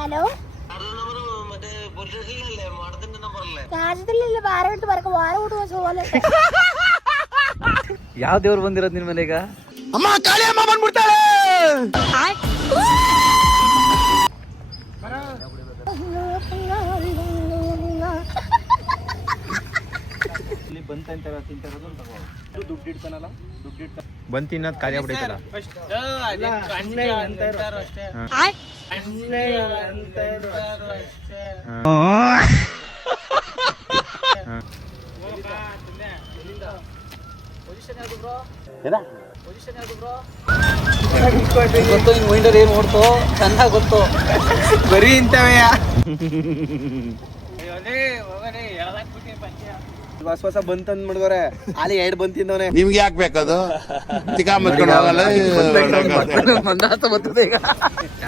Hello ರಾಜ್ಯದಲ್ಲಿ ಬಾರ ಬಿಟ್ಟು ಬರಕ ವಾರ ಊಟ ಸೋಲ ಯಾವ ದೇವ್ರು ಬಂದಿರೋದು ನಿನ್ ಮನೆಗ? ಅಮ್ಮ ಕಾಳಿ ಅಮ್ಮ ಬಂದ್ಬಿಡ್ತಾಳೆ. ಬಂದ್ ತಿನ್ನೋದು ಖಾಲಿ ಆಗ್ಬಿಟ್ಟೈತಲ್ಲ. ಗೊತ್ತು ಇನ್ ಮೈಂಡರ್ ಏನ್ ಓಡ್ತು ಚೆನ್ನಾಗ್ ಗೊತ್ತು. ಬರೀ ಇಂತವೇ ಹೊಸ ಹೊಸ ಬಂತಂದ್ ಮಾಡಿದವ್ರೆ. ಅಲ್ಲಿ 2 ಬಂದ್ ತಿಂದವನೆ. ನಿಮ್ಗೆ ಯಾಕೆ ಬೇಕದು? ತಿಕಾ ಮಾಡ್ಕೊಂಡು ಹೋಗಲ್ಲ.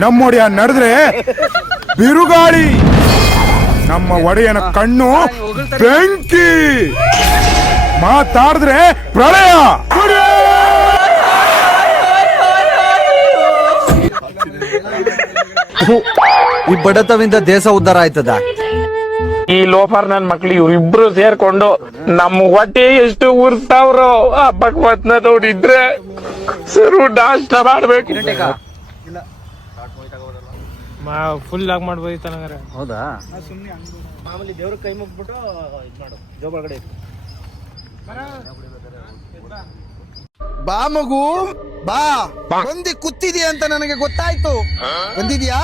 ನಮ್ಮೊಡೆಯ ನಡೆದ್ರೆ ಬಿರುಗಾಳಿ, ನಮ್ಮ ಒಡೆಯನ ಕಣ್ಣು ಬೆಂಕಿ, ಮಾತಾಡಿದ್ರೆ ಪ್ರಳಯ. ಈ ಬಡತವಿಂದ ದೇಶ ಉದ್ಧಾರ ಆಯ್ತದ? ಈ ಲೋಫರ್ ನನ್ ಮಕ್ಳು ಇವ್ರಿಬ್ರು ಸೇರ್ಕೊಂಡು ನಮ್ಮ ಹೊಟ್ಟೆ ಎಷ್ಟು ಉರ್ತಾವ್ರೋ ಆ ಭಗವತ್ನ ನೋಡಿದ್ರೆ ಸರು ನಾಷ್ಟ ಮಾಡ್ಬೇಕು. ಫುಲ್ ಆಗಿ ಮಾಡ್ಬೋದು ತನಗಾರೆ. ಹೌದಾ? ಮಾಮೂಲಿ ದೇವ್ರ ಕೈ ಮುಗ್ಬಿಟ್ಟು ಇದ್ ಮಾಡು, ಜೋಬೊಳಗಡೆ ಬಾ ಮಗು ಬಾ. ಬಂದಿ ಕೂತಿದ್ಯಾ ಅಂತ ನನಗೆ ಗೊತ್ತಾಯ್ತು. ಬಂದಿದ್ಯಾ?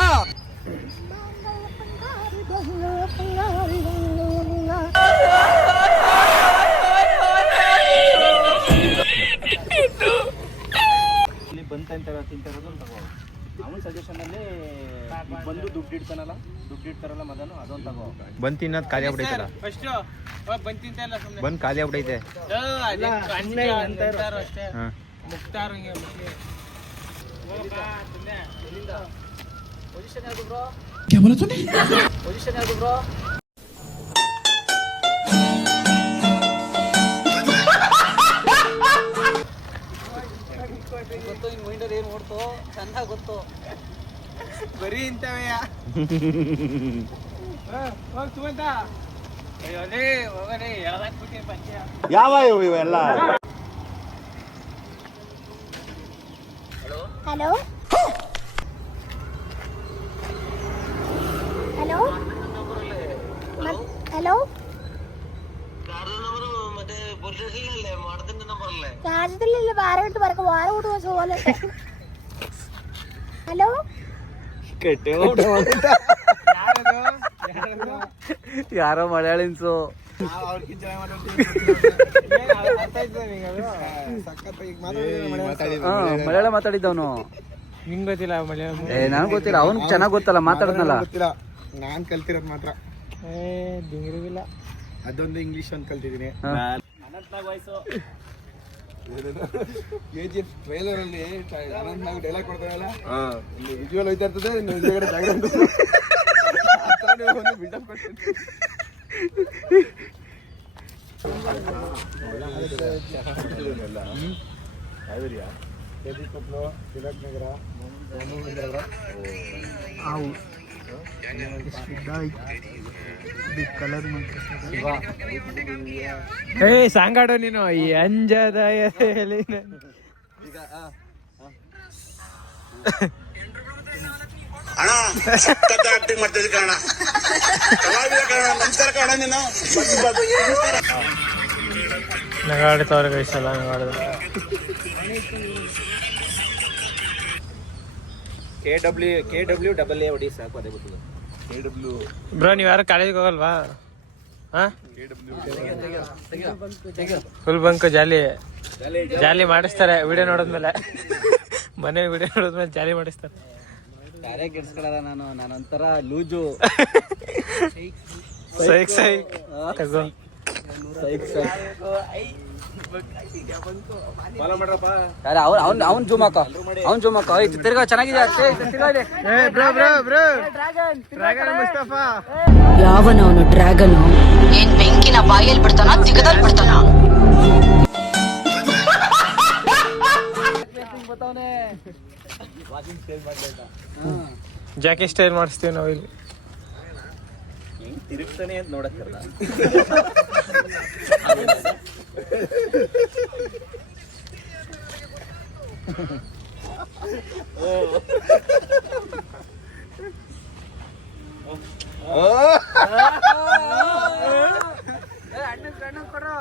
ಅವನ ಸಜೆಷನ್ ಅಲ್ಲಿ ಬಂದು ದುಡ್ಡು ಇಡ್ತಾನಲ್ಲ, ದುಡ್ಡು ಇಡ್ತಾರಲ್ಲ ಮದನು, ಅದೊಂದು ತಗೋ. ಬಂದ್ ತಿನ್ನೋದು ಖಾಲಿ ಆಗ್ಬಿಟ್ಟೈತಲ್ಲ. ಬಂದ್ ಖಾಲಿ ಆಗ್ಬಿಟ್ಟೈತೆ. ಗೊತ್ತು ಇನ್ ಮೈಂಡರ್ ಏನ್ ಓಡ್ತು ಚೆನ್ನಾಗ್ ಗೊತ್ತು. ಬರೀ ಇಂತವೇ ಯಾವ ಇವೆಲ್ಲ? ഹലോ ഹലോ ഹലോ രാജ്യത്തിലല്ല ബാര വിട്ട് പറക്ക വാര ഊട്ട് സോല. ഹലോ ಯಾರೋ ಮಲಯಾಳಿನ್ಸು. ಮಲಯಾಳ ಮಾತಾಡಿದ್ದವನು. ನಿಂಗ್ ಗೊತ್ತಿಲ್ಲ ನನಗ್ ಗೊತ್ತಿಲ್ಲ, ಅವ್ನ್ ಚೆನ್ನಾಗ್ ಗೊತ್ತಲ್ಲ, ಮಾತಾಡದ್ನಲ್ಲ. ನಾನ್ ಕಲ್ತಿರೋದ್ ಮಾತ್ರ ದಿಂಗಿರಿಗಿಲ್ಲ. ಅದೊಂದು ಇಂಗ್ಲಿಷ್ ಒಂದು ಕಲ್ತಿದ್ದೀನಿ. ಟ್ರೈಲರ್ ಅಲ್ಲಿ ಅನಂತ್ ಡೈಲಾಗ್ ಕೊಡ್ತಾರಲ್ಲ, ವಿಜುವಲ್ ಹೋಯ್ತಾ ಇರ್ತದೆ, ಬಿಲ್ಡಪ್ ಕೊಡ್ತೀನಿ. ಸಾಂಗ್ ಆಡೋ ನೀನು ಈ ಅಂಜದ ಎದೆಯಲ್ಲಿ. ಅಣ್ಣ ಆಕ್ಟಿಂಗ್ ಮಾಡ್ತಿದ್ದೆ ಕಣ, ಕಲಾವಿದ ಕಣ. ನಮಸ್ಕಾರ ಕಣ. ನೀನು ನಗಾಡ್ತವ್ರೆ ಕೈಸಲ್ಲ ನಗಾಡ್ದ. KW ಹೊಡಿ ಸಾಕು, ಅದೇ ಗೊತ್ತಿದೆ. ಬ್ರೋ ನೀವ್ ಯಾರು ಕಾಲೇಜ್ಗೆ ಹೋಗಲ್ವಾ? ಫುಲ್ ಬಂಕ್ ಜಾಲಿ ಮಾಡಿಸ್ತಾರೆ ವಿಡಿಯೋ ನೋಡಿದ್ಮೇಲೆ. ಮನೆ ವಿಡಿಯೋ ನೋಡಿದ್ಮೇಲೆ ಜಾಲಿ ಮಾಡಿಸ್ತಾರೆ. ಯಾರೇ ಕೆಡ್ಸ್ಕೊಳಲ್ಲ. ನಾನೊಂಥರ ಲೂಜು. ಸೈಕ್ ತಗೋ. ಅವ್ನ್ ಜೂಮ್ ಹಾಕೋ, ತಿರ್ಗಾ ಚೆನ್ನಾಗಿದೆ. ಯಾವನವನು ಡ್ರ್ಯಾಗನ್? ಏನ್ ಬೆಂಕಿನ ಬಾಯಲ್ಲಿ ಬಿಡ್ತಾನ, ದಿಗದಲ್ಲಿ ಬಿಡ್ತಾನ? ಜಾಕಿ ಸ್ಟೈಲ್ ಮಾಡಿಸ್ತೀವಿ ನಾವು ಇಲ್ಲಿ. ಹೆಂಗ್ ತಿರುಗ್ತಾನೆ ಅಂತ ನೋಡಕ್ಕಲ್ಲ.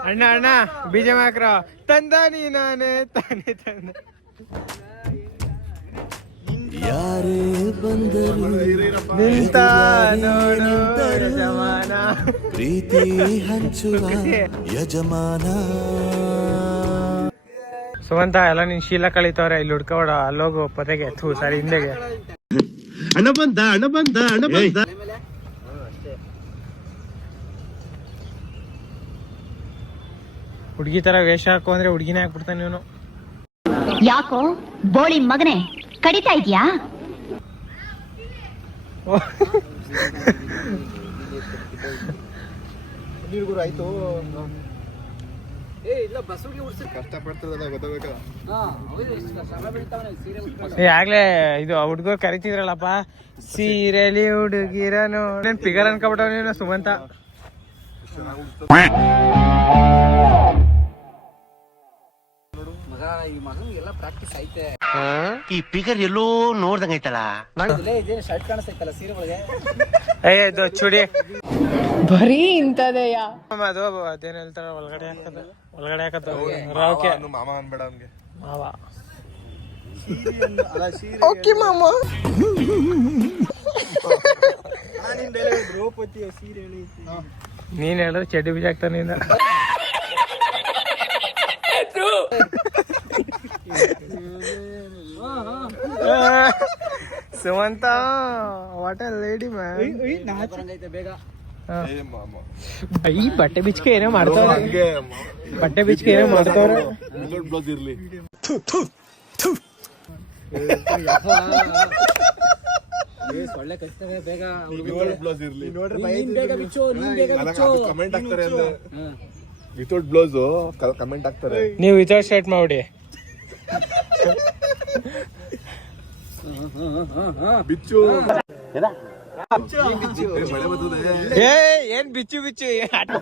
ಅಣ್ಣ ಅಣ್ಣ ಬೀಜ ಮಾಕ್ರ ತಂದ ನೀ ನಾನೇ ತಾನೇ ತಂದ. ನಿಂತ ನೋಡು ಯಜಮಾನ ಪ್ರೀತಿ ಹಂಚುವ ಯಜಮಾನ. ಸುಮಂತ ಎಲ್ಲ ನಿನ್ ಶೀಲ ಕಳಿತವ್ರೆ, ಇಲ್ಲಿ ಹುಡ್ಕೋಡ ಅಲ್ಲೋಗು ಪತೆಗೆ ಸಾರಿ ಹಿಂದೆಗೆ. ಅಣ್ಣ ಬಂದ ಅಣ್ಣ ಬಂದ ಅಣ್ಣ ಬಂದ. ಹುಡ್ಗಿ ತರ ವೇಷ ಹಾಕು ಅಂದ್ರೆ ಹುಡ್ಗಿನೇ ಹಾಕ್ಬಿಡ್ತಾನೆ ಇವನು. ಯಾಕೋ ಬೋಳಿ ಮಗನೇ ಕಡಿತಾ ಇದ್ಯಾ? ಆಯ್ತು ಆಗ್ಲೇ ಇದು ಹುಡ್ಗರು ಕರಿತಿದ್ರಲ್ಲಪ್ಪ, ಸೀರೆಲಿ ಹುಡುಗಿರನು ನೀನ್ ಫಿಗರ್ ಅನ್ಕೊಬಿಟ್ಟವ ನೀನು ಸುಮಂತ. ಈ ಪಿಗರ್ ಎಲ್ಲೋ ನೋಡ್ದಂಗೈತಲ್ಲ. ಶರ್ಟ್ ಕಾಣಿಸ್ತೈತಲ್ಲ ಸೀರೆ ಒಳಗೆ. ಇದು ಚುಡಿ ಬರೀ ಇಂತದೆಯ. ಅದು ಅದೇನ್ ಹೇಳ್ತಾರ ಒಳಗಡೆ ಹಾಕದ ರಾವ್ಕೆ ಮಾಮ ಅನ್ಬೇಡ ಅವ್ನಿಗೆ. ಮಾವ ಓಕೆ ಮಾಮ. ದ್ರೌಪದಿ ಸೀರೆ ಹೇಳಿ. ನೀನ್ ಹೇಳಿದ್ರೆ ಚಡ್ಡಿ ಬೀಜ ಹಾಕ್ತಾನೆ ನೀನು. Sumanta what A lady man. ಬೇಗ ಈ ಬಟ್ಟೆ ಬಿಚ್ಕೆ ಏನೋ ಮಾಡ್ತಾವ್ರೆ, ಬಟ್ಟೆ ಬಿಚ್ಕೆ ಏನೋ ಮಾಡ್ತಾವ್ರೆ. ಬ್ಲೌಸ್ ಇರ್ಲಿ. ಸೊಳ್ಳೆ ಕಚ್ತವೆ ಬೇಗ. ಬ್ಲೌಸ್ ಇರ್ಲಿ. ಬೇಗ ಬಿಚ್ಚು, ನೀನ್ ಬೇಗ ಬಿಚ್ಚು. ಕಮೆಂಟ್ ಹಾಕ್ತಾರೆ ಅಂದ್ರೆ ವಿತೌಟ್ ಬ್ಲೌಸ್ ಕಮೆಂಟ್ ಹಾಕ್ತಾರೆ. ನೀವು ವಿತೌಟ್ ಶರ್ಟ್ ಮಾಡಿ ಬಿಚ್ಚು. ಏ ಏನ್ ಬಿಚ್ಚು ಬಿಚ್ಚು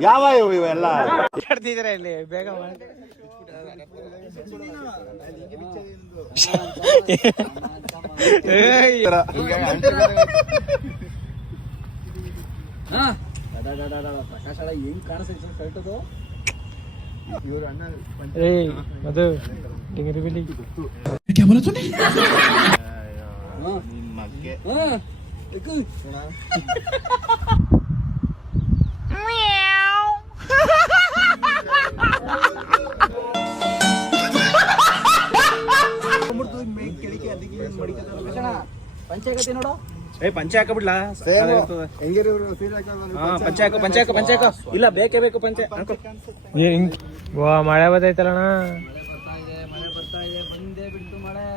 ಯಾವ ಇವೆಲ್ಲ ಆಡ್ತಿದ್ರೆ ಇಲ್ಲಿ ಬೇಗ ಮಾಡಿ. ಹೆಂಗ್ ಕಾಣಿಸ್ತೈತೆ ಶರ್ಟದು. ಏಯ್ ಅದು ಡಿಂಗರಿ ಬಿಲಿ ಪಂಚಾಯತಿ ನೋಡು. ಪಂಚೆ ಹಾಕಬಿಡ್ಲಾ? ಪಂಚೆ ಹಾಕ. ಇಲ್ಲ ಬೇಕೇ ಬೇಕು ಪಂಚೆ. ವಾ ಮಳೆ ಬರ್ತೈತಲ್ಲಣ್ಣ. ಮಳೆ ಬರ್ತಾ ಇದೆ, ಬಂದೇ ಬಿಡ್ತು ಮಳೆ.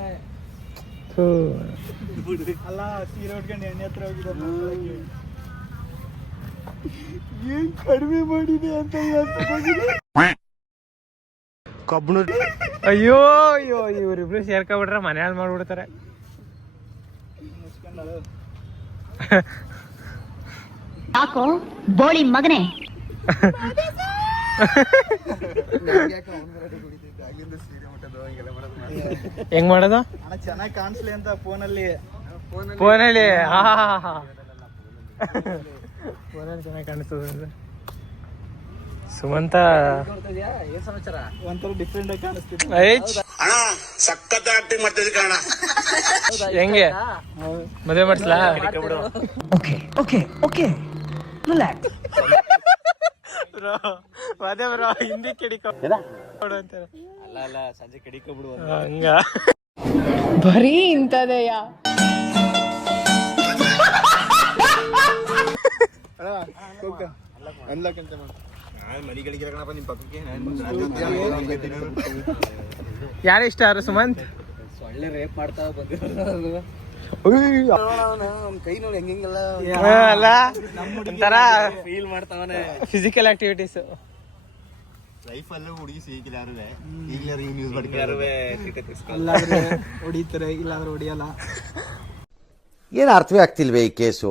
ಅಲ್ಲ ಸೀರೆ ಉಟ್ಕೊಂಡು ಎಣ್ಣೆ ಹತ್ರ ಹೋಗಿದ್ದ. ಏನ್ ಕಡಿಮೆ ಮಾಡಿದೆ ಅಂತ ಕಬ್ಬಣ. ಅಯ್ಯೋ ಅಯ್ಯೋ ಇವ್ರಿಬ್ರು ಸೇರ್ಕೊಬಿಟ್ರೆ ಮನೆ ಹಾಳು ಮಾಡ್ಬಿಡ್ತಾರೆ. ಯಾಕೋ ಬೋಳಿ ಮಗನೇ ಹೆಂಗ್ ಮಾಡೋದು? ಚೆನ್ನಾಗಿ ಕಾಣಿಸ್ಲಿ ಅಂತ ಫೋನಲ್ಲಿ ಫೋನಲ್ಲಿ ಫೋನಲ್ಲಿ ಚೆನ್ನಾಗಿ ಕಾಣಿಸ್ತದೆ. ಸುಮಂತ ಏನ್ ಸಮಾಚಾರ? ಒಂಥರ ಡಿಫ್ರೆಂಟ್ ಆಗಿ ಕಾಣಿಸ್ತಿದೆ. ಅಣ್ಣ ಸಖತ್ ಆಕ್ಟಿಂಗ್ ಮಾಡ್ತಿದ್ದೆ ಕಣ. ಹೆಂಗೆ ಮದುವೆ ಮಾಡಿಸ್ಲಾ? ಮದುವೆ ಬ್ರೋ ಹಿಂದಿ ಕಿಡಿಕೊ ಅಂತಾರೆ. ಅಲ್ಲ ಸಂಜೆ ಕಡಿಕೊಬಿಡು. ಹಂಗ ಬರೀ ಇಂತದೆಯ. ಅನ್ಲಕ್ ಅಂತ ಮನೆಗಳಿಗೆ ನಿಮ್ ಪಕ್ಕಕ್ಕೆ ಯಾರು ಇಷ್ಟ ಯಾರು ಸುಮಂತ್? ಸೊಳ್ಳೆ ರೇಪ್ ಮಾಡ್ತಾ ಬಂದಿರೋದು. ಕೈ ನೋಡಿ ಹೆಂಗೆಲ್ಲ ಅಲ್ಲ ಒಂಥರ ಫೀಲ್ ಮಾಡ್ತಾವನೆ. ಫಿಸಿಕಲ್ ಆಕ್ಟಿವಿಟೀಸ್ ಲೈಫ್ ಅಲ್ಲೂ ಹುಡುಗಿ ಸಿಗಿಲ್ಲ ಯಾರುವೆ. ಈಗಲೇ ನ್ಯೂಸ್ ಹೊಡಿತಾರೆ, ಇಲ್ಲಾಂದ್ರೆ ಹೊಡಿಯಲ್ಲ. ಏನು ಅರ್ಥವೇ ಆಗ್ತಿಲ್ವೇ ಈ ಕೇಸು?